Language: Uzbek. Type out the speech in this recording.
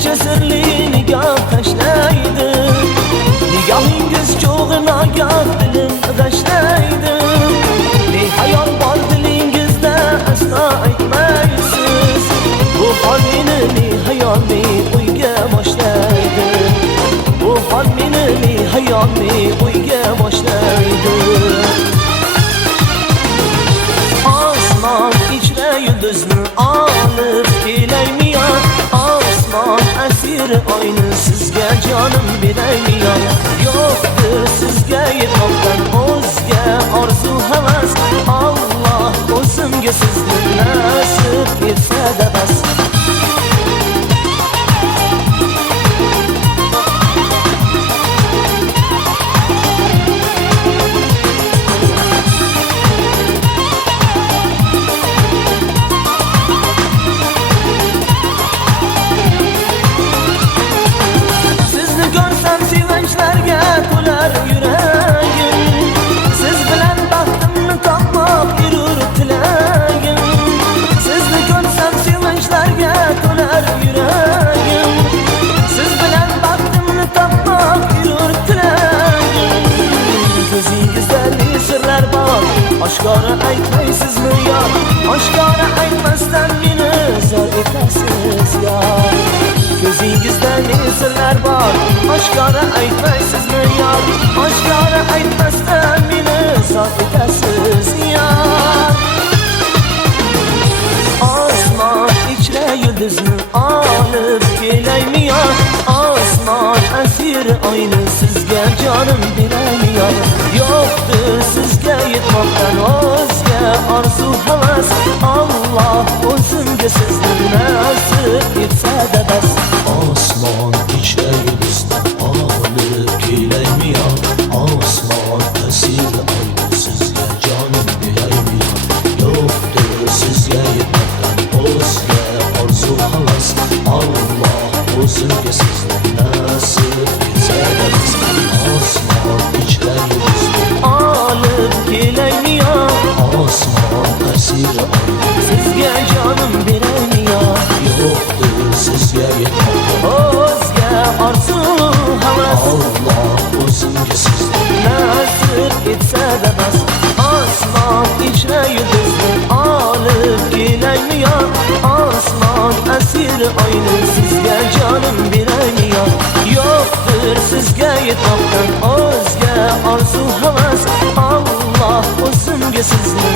shuncha sirli nigoh tashlaydi. Nigohingiz cho'g'ina gap dilim g'ashlaydi. Behayol bor dilingizda aslo aytmaysiz. Bu hol meni behayolni o'yga boshlaydi. Bu hol meni behayolni o'yga boshlaydi. Osmon ichra yulduzni olib kelaymi yo? Osmon asir oyni sizga jonim beraymi yo? Yo'qdir sizga yetmoqdan o'zga orzu havas. Alloh o'zimga sizni nasib etsa-da bas. To'lar yuragim, siz bilan baxtimni topmoq yurur tilagim. Sizni ko'rsam sevinchlarga to'lar yuragim, siz bilan baxtimni topmoq yurur tilagim. Ko'zingizda ne sirlar bor, oshkora aytmaysizmi yo? Oshkora aytmasdan meni zor etasiz yo. Ko'zingizda ne sirlar bor, oshkora aytmaysizmi yo? Oshkora aytmasdan meni zor etasiz yo. Osmon ichra yulduzni olib kelaymi yo? Osmon asir oyni sizga jonim beraymi yo? Yo'qdir sizga yetmoqdan o'zga orzu havas. Alloh o'zimga sizni nasib etsa-da bas. Osmon ichra yulduzni olib kelaymi yo? Osmon asir oyni sizga jonim beraymi yo? Yo'qdir sizga yetmoqdan o'zga orzu havas. Alloh o'zimga sizni nasib etsa-da bas. Osmon ichra yulduzni olib kelaymi yo? Osmon asir oyni Sizga jonim beraymi yo? yo'qdir sizga yetmoqdan o'zga orzu havas. Alloh o'zimga sizni nasib etsa-da bas. Osmon ichra yulduzni olib kelaymi yo? Osmon asir oyni sizga jonim beraymi yo? Yo'qdir sizga yetmoqdan o'zga orzu havas. Alloh o'zimga sizni